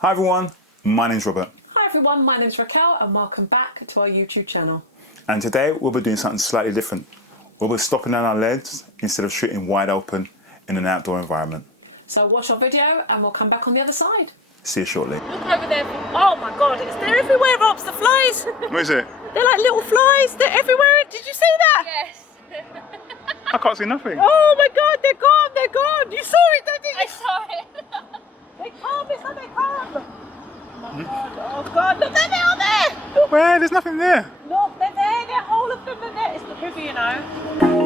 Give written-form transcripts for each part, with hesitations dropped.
Hi everyone, my name's Robert. Hi everyone, my name's Racquel and welcome back to our YouTube channel. And today we'll be doing something slightly different. We'll be stopping down our lens instead of shooting wide open in an outdoor environment. So watch our video and we'll come back on the other side. See you shortly. Look over there. Oh my God, they're everywhere, Robs, the flies. What is it? They're like little flies. They're everywhere. Did you see that? Yes. I can't see nothing. Oh my God, they're gone. They're gone. You saw it, didn't you? I saw it. They come. It's like they come. Oh my God. Oh God. Look, they're down there. Look, Where? There's nothing there. look, they're there. They're all of them are there. It's the river, you know.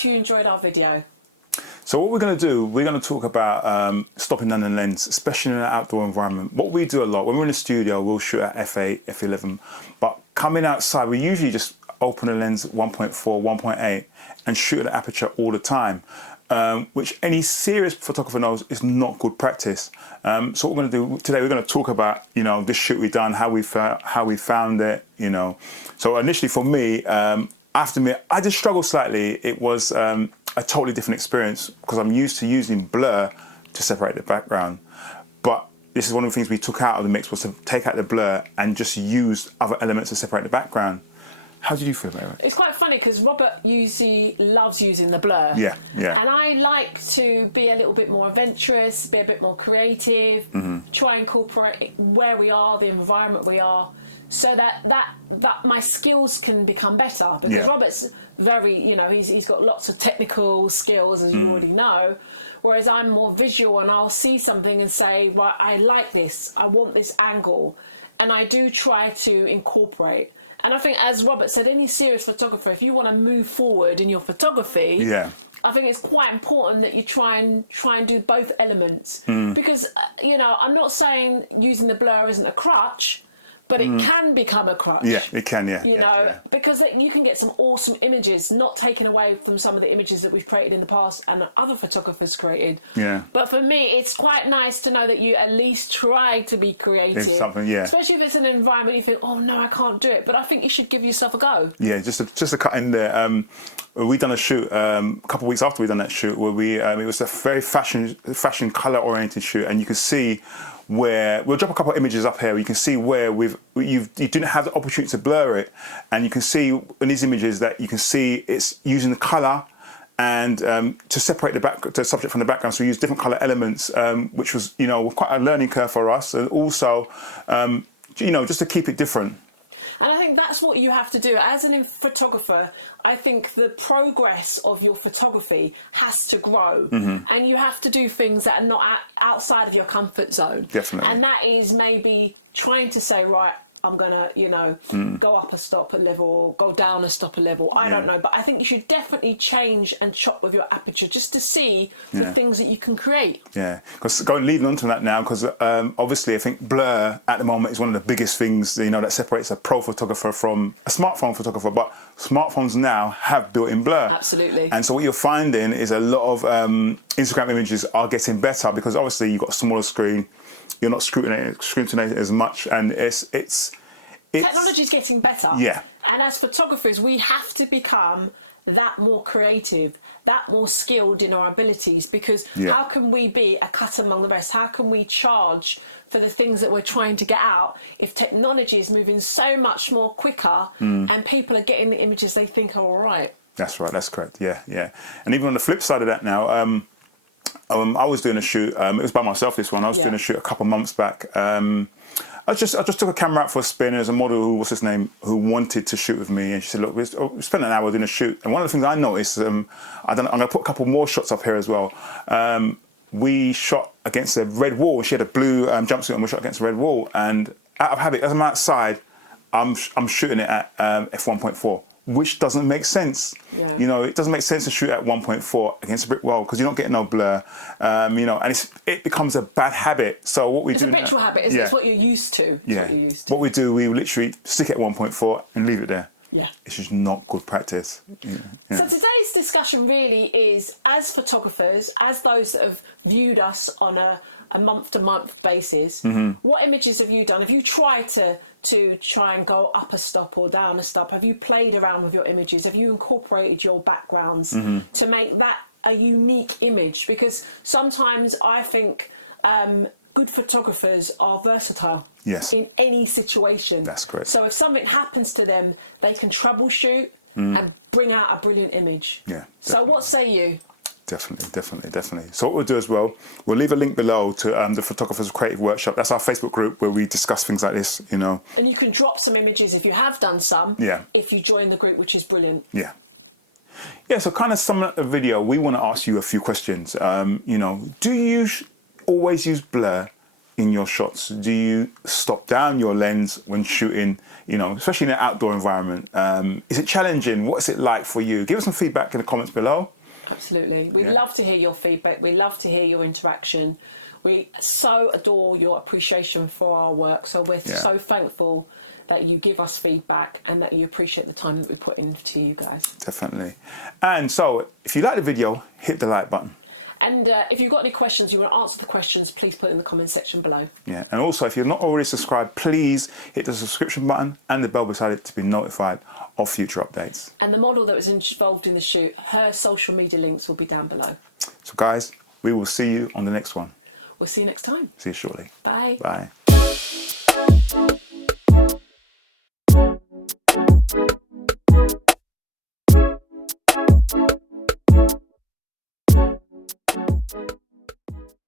You enjoyed our video. So what we're going to do, we're going to talk about stopping down the lens, especially in an outdoor environment. What we do a lot, when we're in the studio, we'll shoot at f8, f11, but coming outside, we usually just open the lens 1.4, 1.8 and shoot at the aperture all the time, which any serious photographer knows is not good practice. So what we're going to do today, we're going to talk about, you know, this shoot we've done, how we found it, you know. So initially for me, I have to admit, I did struggle slightly. It was a totally different experience because I'm used to using blur to separate the background. But this is one of the things we took out of the mix, was to take out the blur and just use other elements to separate the background. How did you feel about it? It's quite funny because Robert usually loves using the blur. Yeah, yeah. And I like to be a little bit more adventurous, be a bit more creative, try and incorporate where we are, the environment we are, so that my skills can become better. Because Robert's very, you know, he's got lots of technical skills, as you already know, whereas I'm more visual and I'll see something and say, right, I like this, I want this angle, and I do try to incorporate. And I think, as Robert said, any serious photographer, if you want to move forward in your photography, I think it's quite important that you try and do both elements. Because, you know, I'm not saying using the blur isn't a crutch, but it can become a crutch. Yeah, it can, yeah. You know, because you can get some awesome images, not taken away from some of the images that we've created in the past and other photographers created. Yeah. But for me, it's quite nice to know that you at least try to be creative. It's something, yeah. Especially if it's an environment you think, oh no, I can't do it. But I think you should give yourself a go. Yeah, just to cut in there. We done a shoot a couple of weeks after we done that shoot where we it was a very fashion color oriented shoot, and you can see where we'll drop a couple of images up here. You can see where you didn't have the opportunity to blur it, and you can see in these images that you can see it's using the color and to separate the subject from the background. So we used different color elements, which was, you know, quite a learning curve for us, and also, you know, just to keep it different. And I think that's what you have to do as a photographer. I think the progress of your photography has to grow, and you have to do things that are not outside of your comfort zone. Definitely. And that is maybe trying to say, right, I'm gonna, you know, go up a stop a level, or go down a stop a level. I don't know, but I think you should definitely change and chop with your aperture just to see the things that you can create. Yeah, because leading on to that now, because obviously I think blur at the moment is one of the biggest things, you know, that separates a pro photographer from a smartphone photographer. But smartphones now have built-in blur. Absolutely. And so what you're finding is a lot of Instagram images are getting better because obviously you've got a smaller screen. You're not scrutinizing as much, and it's technology's getting better. Yeah. And as photographers, we have to become that more creative, that more skilled in our abilities, because how can we be a cut among the rest? How can we charge for the things that we're trying to get out if technology is moving so much more quicker and people are getting the images they think are all right? That's right, that's correct. Yeah, yeah. And even on the flip side of that now, I was doing a shoot. It was by myself. This one. I was doing a shoot a couple of months back. I just took a camera out for a spin. There's a model who, what's his name, who wanted to shoot with me, and she said, "Look, we spent an hour doing a shoot." And one of the things I noticed, I'm going to put a couple more shots up here as well. We shot against a red wall. She had a blue jumpsuit, and we shot against a red wall. And out of habit, as I'm outside, I'm shooting it at f1.4. Which doesn't make sense. Yeah. You know, it doesn't make sense to shoot at 1.4 against a brick wall because you're not getting no blur. You know, and it becomes a bad habit. So what we do? It's a habitual habit, isn't it? It's what you're used to. What we do, we literally stick it at 1.4 and leave it there. Yeah. It's just not good practice. Yeah. So today's discussion really is, as photographers, as those that have viewed us on a month-to-month basis, what images have you done? Have you tried to try and go up a stop or down a stop? Have you played around with your images? Have you incorporated your backgrounds to make that a unique image? Because sometimes I think good photographers are versatile in any situation. That's correct. So if something happens to them, they can troubleshoot and bring out a brilliant image. Yeah. So what say you? Definitely. So what we'll do as well, we'll leave a link below to the Photographers Creative Workshop. That's our Facebook group where we discuss things like this, you know. And you can drop some images if you have done some. Yeah. If you join the group, which is brilliant. Yeah. Yeah, so kind of summing up the video, we want to ask you a few questions. You know, do you always use blur in your shots? Do you stop down your lens when shooting, you know, especially in an outdoor environment? Is it challenging? What's it like for you? Give us some feedback in the comments below. Absolutely. We'd love to hear your feedback. We love to hear your interaction. We so adore your appreciation for our work. So we're so thankful that you give us feedback and that you appreciate the time that we put into you guys. Definitely. And so if you like the video, hit the like button. And if you've got any questions, you want to answer the questions, please put it in the comment section below. Yeah, and also if you're not already subscribed, please hit the subscription button and the bell beside it to be notified of future updates. And the model that was involved in the shoot, her social media links will be down below. So guys, we will see you on the next one. We'll see you next time. See you shortly. Bye. Bye.